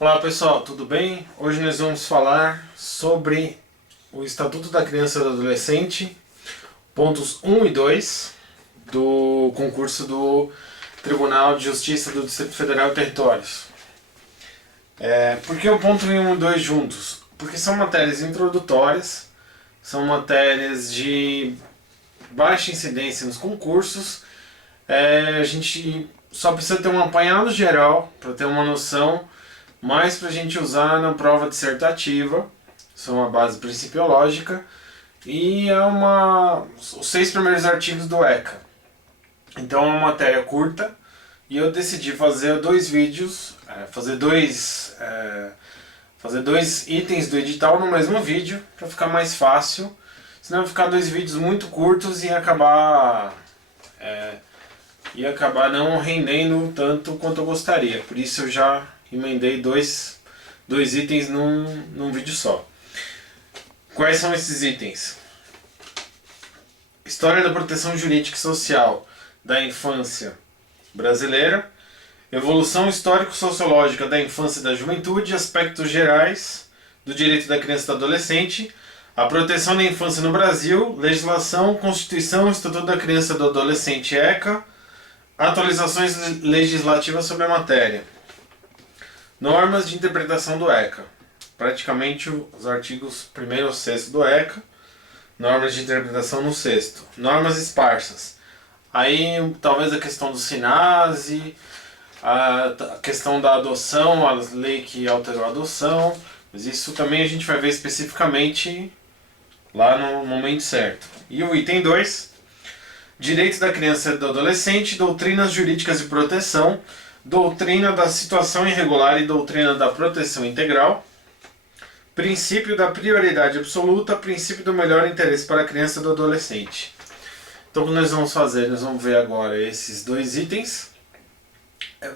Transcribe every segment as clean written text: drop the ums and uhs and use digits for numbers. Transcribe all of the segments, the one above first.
Olá pessoal, tudo bem? Hoje nós vamos falar sobre o Estatuto da Criança e do Adolescente, pontos 1 e 2 do concurso do Tribunal de Justiça do Distrito Federal e Territórios. Por que o ponto 1 e 2 juntos? Porque são matérias introdutórias, são matérias de baixa incidência nos concursos. A gente só precisa ter um apanhado geral para ter uma noção, mais para a gente usar na prova dissertativa. São uma base principiológica e os 6 primeiros artigos do ECA. Então é uma matéria curta e eu decidi fazer 2 vídeos, fazer dois itens do edital no mesmo vídeo para ficar mais fácil. Senão vai ficar 2 vídeos muito curtos e acabar não rendendo tanto quanto eu gostaria. Por isso eu já emendei dois itens num vídeo só. Quais são esses itens? História da proteção jurídica e social da infância brasileira, evolução histórico-sociológica da infância e da juventude, aspectos gerais do direito da criança e do adolescente, a proteção da infância no Brasil, legislação, Constituição, Estatuto da Criança e do Adolescente ECA, atualizações legislativas sobre a matéria. Normas de interpretação do ECA. Praticamente os artigos 1º ao 6º do ECA. Normas de interpretação no 6º. Normas esparsas. Aí talvez a questão do SINASE, a questão da adoção, a lei que alterou a adoção. Mas isso também a gente vai ver especificamente lá no momento certo. E o item 2. Direitos da criança e do adolescente, doutrinas jurídicas de proteção, doutrina da situação irregular e doutrina da proteção integral, princípio da prioridade absoluta, princípio do melhor interesse para a criança e do adolescente. Então o que nós vamos fazer? Nós vamos ver agora esses 2 itens.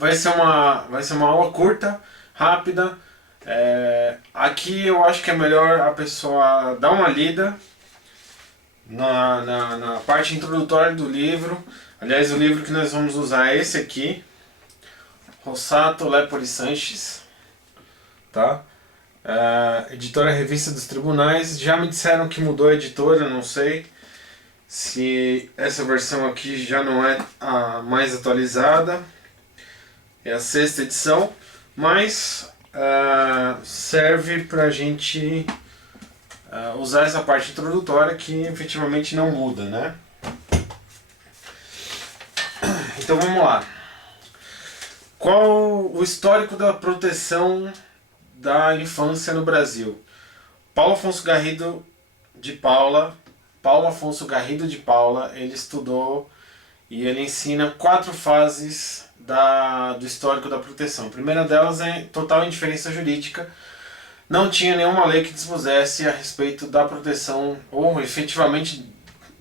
Vai ser uma aula curta, rápida. Aqui eu acho que é melhor a pessoa dar uma lida na parte introdutória do livro. Aliás, o livro que nós vamos usar é esse aqui, Rossato, Lepori Sanches, tá? Editora Revista dos Tribunais. Já me disseram que mudou a editora, não sei se essa versão aqui já não é a mais atualizada, é a 6ª edição, mas serve para a gente usar essa parte introdutória que efetivamente não muda, né? Então vamos lá. Qual o histórico da proteção da infância no Brasil? Paulo Afonso Garrido de Paula, ele estudou e ele ensina 4 fases do histórico da proteção. A primeira delas é total indiferença jurídica. Não tinha nenhuma lei que dispusesse a respeito da proteção ou efetivamente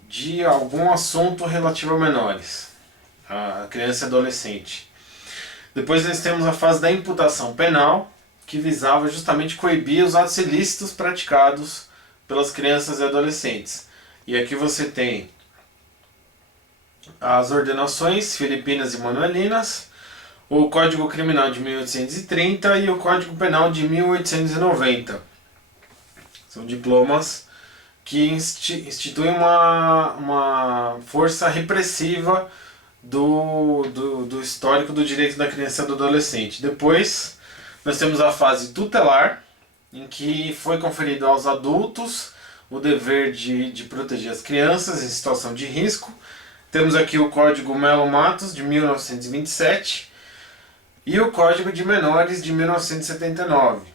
de algum assunto relativo a menores, a criança e adolescente. Depois nós temos a fase da imputação penal, que visava justamente coibir os atos ilícitos praticados pelas crianças e adolescentes. E aqui você tem as ordenações filipinas e manuelinas, o Código Criminal de 1830 e o Código Penal de 1890. São diplomas que instituem uma força repressiva do histórico do direito da criança e do adolescente. Depois nós temos a fase tutelar, em que foi conferido aos adultos o dever de proteger as crianças em situação de risco. Temos aqui o Código Melo Matos, de 1927, e o Código de Menores, de 1979.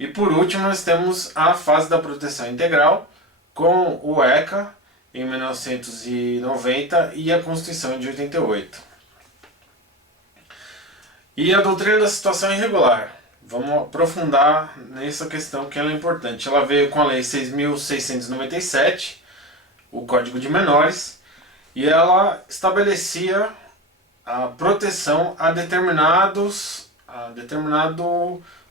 E por último nós temos a fase da proteção integral, com o ECA, em 1990, e a Constituição de 88. E a doutrina da situação irregular. Vamos aprofundar nessa questão que ela é importante. Ela veio com a Lei 6.697, o Código de Menores, e ela estabelecia a proteção a determinado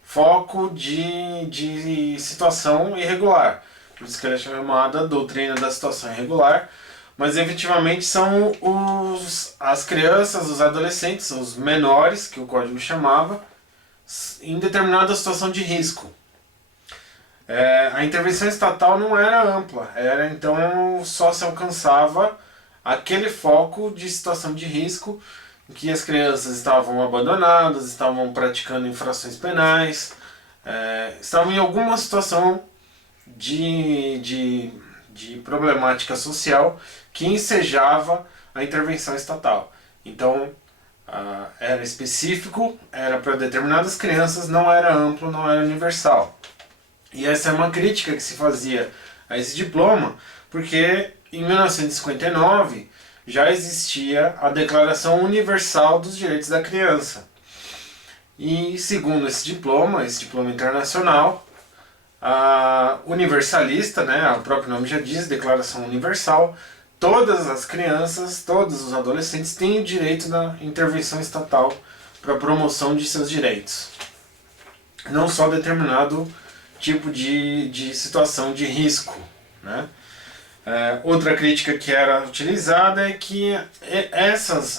foco de situação irregular. Por isso que ela é chamada doutrina da situação irregular, mas efetivamente são as crianças, os adolescentes, os menores, que o código chamava, em determinada situação de risco. A intervenção estatal não era ampla, então só se alcançava aquele foco de situação de risco em que as crianças estavam abandonadas, estavam praticando infrações penais, estavam em alguma situação de problemática social que ensejava a intervenção estatal. Então, era específico, era para determinadas crianças, não era amplo, não era universal. E essa é uma crítica que se fazia a esse diploma, porque em 1959 já existia a Declaração Universal dos Direitos da Criança. E segundo esse diploma internacional, universalista, né, o próprio nome já diz, Declaração Universal, todas as crianças, todos os adolescentes têm o direito da intervenção estatal para a promoção de seus direitos. Não só determinado tipo de situação de risco, né? Outra crítica que era utilizada é que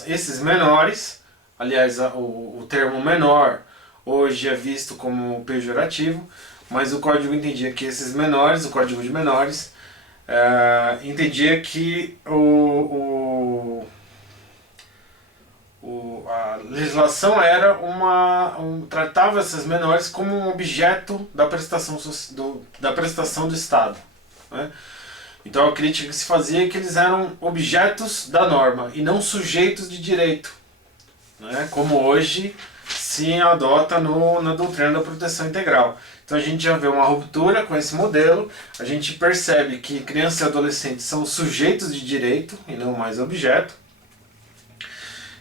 esses menores, aliás, o termo menor hoje é visto como pejorativo, mas o código entendia que esses menores, o código de menores, entendia que a legislação era tratava esses menores como um objeto da prestação do Estado, né? Então a crítica que se fazia é que eles eram objetos da norma e não sujeitos de direito, né? Como hoje se adota na doutrina da proteção integral. Então a gente já vê uma ruptura com esse modelo, a gente percebe que crianças e adolescentes são sujeitos de direito e não mais objeto.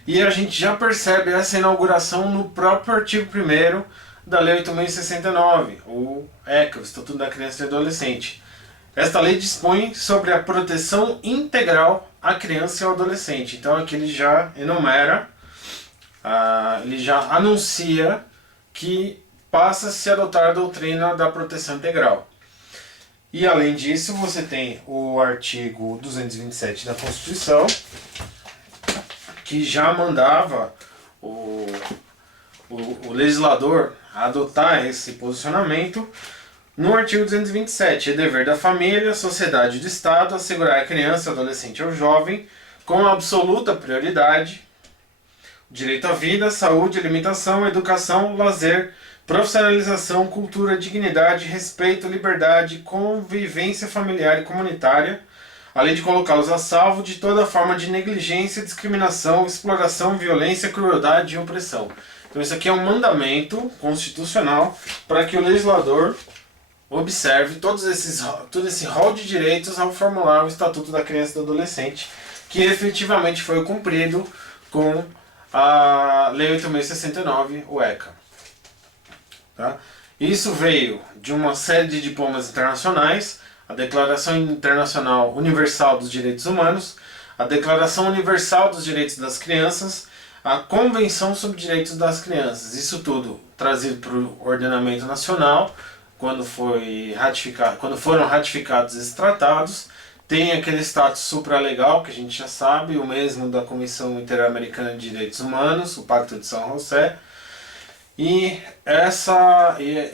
E a gente já percebe essa inauguração no próprio artigo 1º da Lei 8.069, o ECA, o Estatuto da Criança e do Adolescente. Esta lei dispõe sobre a proteção integral à criança e ao adolescente. Então aqui ele já enumera, ele já anuncia que passa a se adotar a doutrina da proteção integral. E além disso, você tem o artigo 227 da Constituição, que já mandava o legislador adotar esse posicionamento. No artigo 227, é dever da família, sociedade e do Estado assegurar à criança, adolescente ou jovem, com absoluta prioridade, o direito à vida, saúde, alimentação, educação, lazer, profissionalização, cultura, dignidade, respeito, liberdade, convivência familiar e comunitária, além de colocá-los a salvo de toda forma de negligência, discriminação, exploração, violência, crueldade e opressão. Então isso aqui é um mandamento constitucional para que o legislador observe todo esse rol de direitos ao formular o Estatuto da Criança e do Adolescente, que efetivamente foi cumprido com a Lei 8.069, o ECA. Tá? Isso veio de uma série de diplomas internacionais, a Declaração Internacional Universal dos Direitos Humanos, a Declaração Universal dos Direitos das Crianças, a Convenção sobre Direitos das Crianças. Isso tudo trazido para o ordenamento nacional, quando foram ratificados esses tratados. Tem aquele status supralegal que a gente já sabe, o mesmo da Comissão Interamericana de Direitos Humanos, o Pacto de São José. E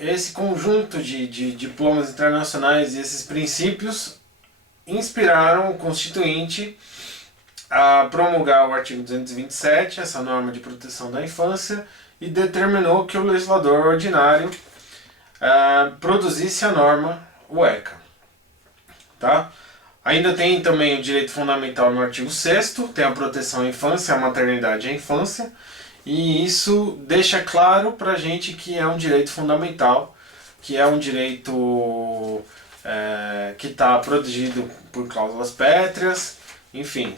esse conjunto de diplomas internacionais e esses princípios inspiraram o Constituinte a promulgar o artigo 227, essa norma de proteção da infância, e determinou que o legislador ordinário produzisse a norma, o ECA. Tá? Ainda tem também o direito fundamental no artigo 6º, tem a proteção à infância, a maternidade e à infância, e isso deixa claro para a gente que é um direito fundamental, que é um direito que está protegido por cláusulas pétreas, enfim,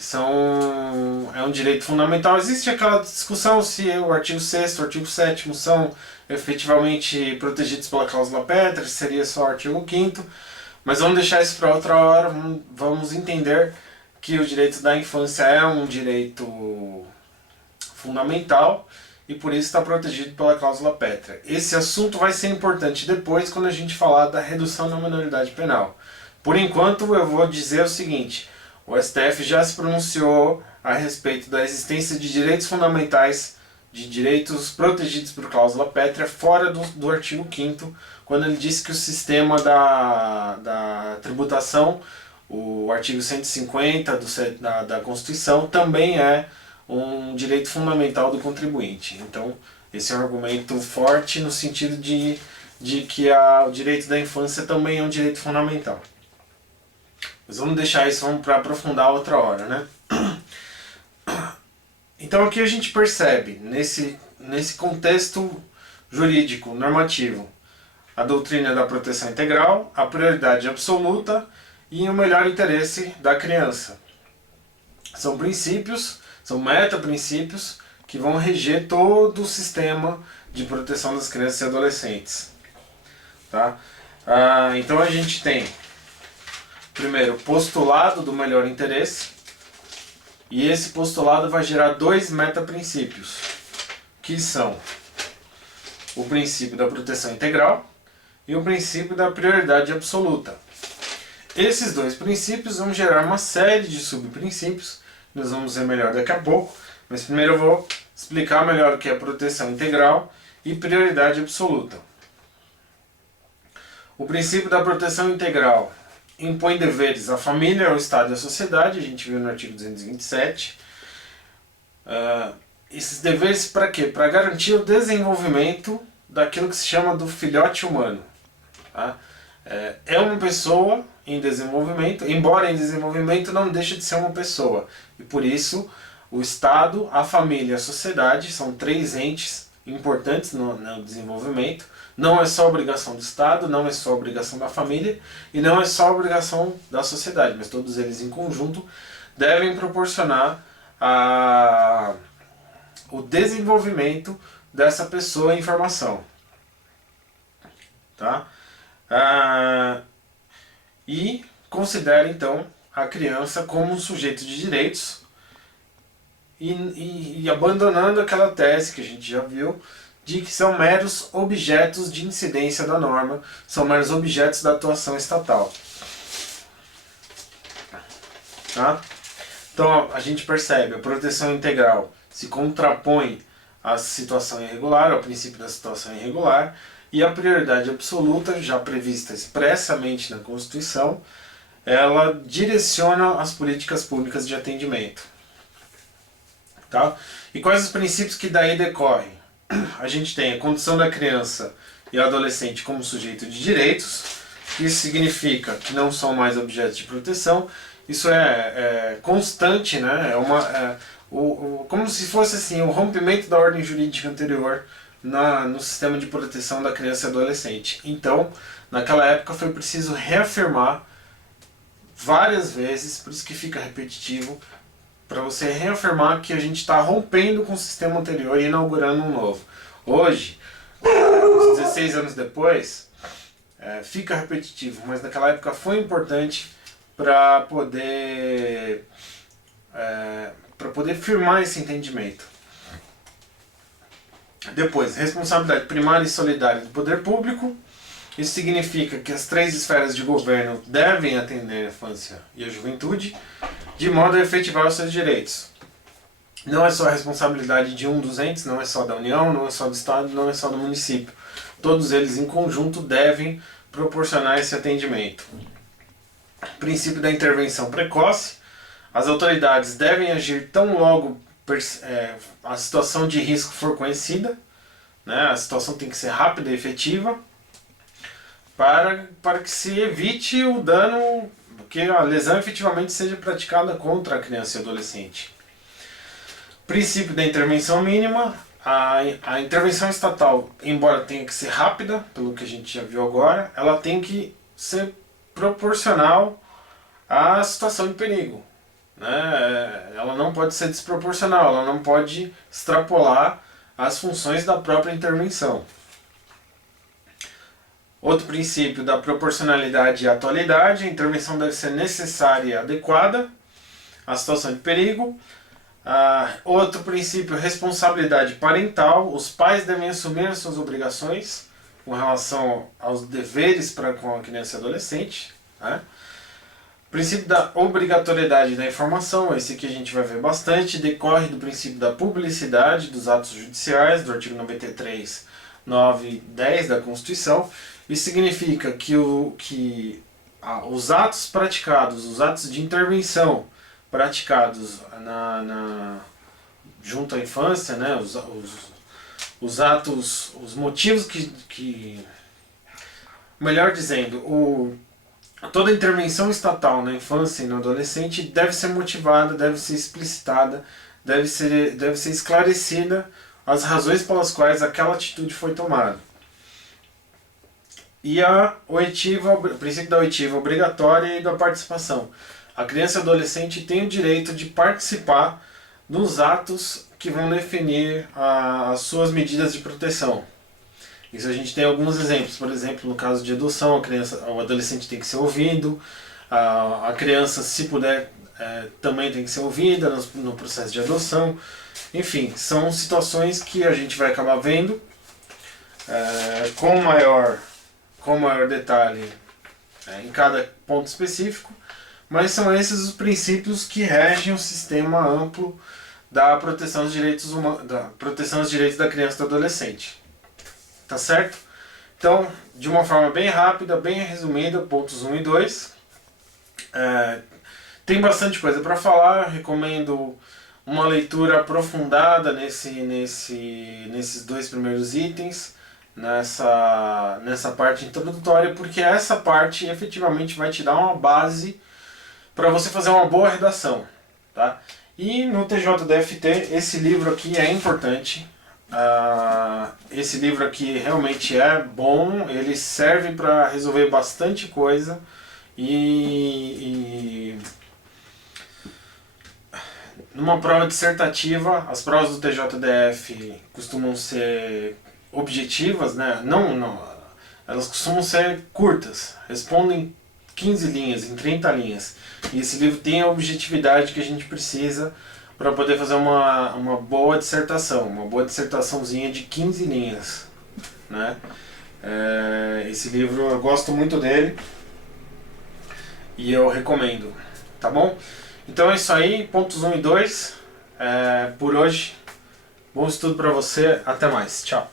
é um direito fundamental. Existe aquela discussão se o artigo 6º e o artigo 7º são efetivamente protegidos pela cláusula pétrea, seria só o artigo 5º, mas vamos deixar isso para outra hora. Vamos entender que o direito da infância é um direito fundamental e por isso está protegido pela cláusula pétrea. Esse assunto vai ser importante depois quando a gente falar da redução da minoridade penal. Por enquanto eu vou dizer o seguinte: o STF já se pronunciou a respeito da existência de direitos fundamentais de direitos protegidos por cláusula pétrea fora do artigo 5º, quando ele disse que o sistema da tributação, o artigo 150 da Constituição, também é um direito fundamental do contribuinte. Então, esse é um argumento forte no sentido de que o direito da infância também é um direito fundamental. Mas vamos deixar isso para aprofundar outra hora, né? Então aqui a gente percebe, nesse contexto jurídico, normativo, a doutrina da proteção integral, a prioridade absoluta e o melhor interesse da criança. São princípios, são meta-princípios que vão reger todo o sistema de proteção das crianças e adolescentes. Tá? Então a gente tem, primeiro, postulado do melhor interesse, e esse postulado vai gerar dois meta-princípios, que são o princípio da proteção integral e o princípio da prioridade absoluta. Esses dois princípios vão gerar uma série de subprincípios, que nós vamos ver melhor daqui a pouco, mas primeiro eu vou explicar melhor o que é proteção integral e prioridade absoluta. O princípio da proteção integral impõe deveres à família, ao Estado e à sociedade, a gente viu no artigo 227. Esses deveres para quê? Para garantir o desenvolvimento daquilo que se chama do filhote humano. Tá? É uma pessoa em desenvolvimento, embora em desenvolvimento não deixa de ser uma pessoa. E por isso o Estado, a família e a sociedade são três entes importantes no desenvolvimento. Não é só obrigação do Estado, não é só obrigação da família e não é só obrigação da sociedade, mas todos eles em conjunto devem proporcionar o desenvolvimento dessa pessoa em formação. Tá? E considera então a criança como um sujeito de direitos e abandonando aquela tese que a gente já viu de que são meros objetos de incidência da norma, são meros objetos da atuação estatal. Tá? Então a gente percebe, a proteção integral se contrapõe à situação irregular, ao princípio da situação irregular, e a prioridade absoluta, já prevista expressamente na Constituição, ela direciona as políticas públicas de atendimento. Tá? E quais os princípios que daí decorrem? A gente tem a condição da criança e adolescente como sujeito de direitos, que isso significa que não são mais objetos de proteção. Isso é constante, né? Como se fosse assim, o rompimento da ordem jurídica anterior no sistema de proteção da criança e adolescente. Então, naquela época foi preciso reafirmar várias vezes, por isso que fica repetitivo, para você reafirmar que a gente está rompendo com o sistema anterior e inaugurando um novo. Hoje, 16 anos depois, fica repetitivo, mas naquela época foi importante para poder firmar esse entendimento. Depois, responsabilidade primária e solidária do poder público. Isso significa que as três esferas de governo devem atender a infância e a juventude, de modo a efetivar os seus direitos. Não é só a responsabilidade de um dos entes, não é só da União, não é só do Estado, não é só do município. Todos eles em conjunto devem proporcionar esse atendimento. Princípio da intervenção precoce. As autoridades devem agir tão logo a situação de risco for conhecida, né? A situação tem que ser rápida e efetiva, para que se evite o dano, que a lesão efetivamente seja praticada contra a criança e adolescente. Princípio da intervenção mínima. A intervenção estatal, embora tenha que ser rápida, pelo que a gente já viu agora, ela tem que ser proporcional à situação de perigo. Né? Ela não pode ser desproporcional, ela não pode extrapolar as funções da própria intervenção. Outro princípio da proporcionalidade e atualidade, a intervenção deve ser necessária e adequada à situação de perigo. Outro princípio, responsabilidade parental, os pais devem assumir as suas obrigações com relação aos deveres para com a criança e adolescente. Né? O princípio da obrigatoriedade da informação, esse aqui a gente vai ver bastante, decorre do princípio da publicidade dos atos judiciais, do artigo 93, 9 e 10 da Constituição. Isso significa que, os atos praticados, os atos de intervenção praticados junto à infância, né, os atos, os motivos melhor dizendo, toda intervenção estatal na infância e no adolescente deve ser motivada, deve ser explicitada, deve ser esclarecida as razões pelas quais aquela atitude foi tomada. E o princípio da oitiva obrigatória e da participação. A criança e o adolescente tem o direito de participar nos atos que vão definir as suas medidas de proteção. Isso a gente tem alguns exemplos. Por exemplo, no caso de adoção, o adolescente tem que ser ouvido, a criança, se puder, também tem que ser ouvida no processo de adoção. Enfim, são situações que a gente vai acabar vendo com maior detalhe em cada ponto específico, mas são esses os princípios que regem o sistema amplo da proteção aos direitos da criança e do adolescente. Tá certo? Então, de uma forma bem rápida, bem resumida, pontos 1 e 2. Tem bastante coisa para falar, recomendo uma leitura aprofundada nesses dois primeiros itens, nessa parte introdutória, porque essa parte efetivamente vai te dar uma base para você fazer uma boa redação. Tá? E no TJDFT, esse livro aqui é importante. Esse livro aqui realmente é bom, ele serve para resolver bastante coisa e numa prova dissertativa, as provas do TJDF costumam ser objetivas, né? Não, elas costumam ser curtas, respondem 15 linhas, em 30 linhas. E esse livro tem a objetividade que a gente precisa para poder fazer uma boa dissertação, uma boa dissertaçãozinha de 15 linhas. Né? Esse livro eu gosto muito dele e eu recomendo, tá bom? Então é isso aí, pontos 1 e 2 por hoje. Bom estudo para você, até mais, tchau!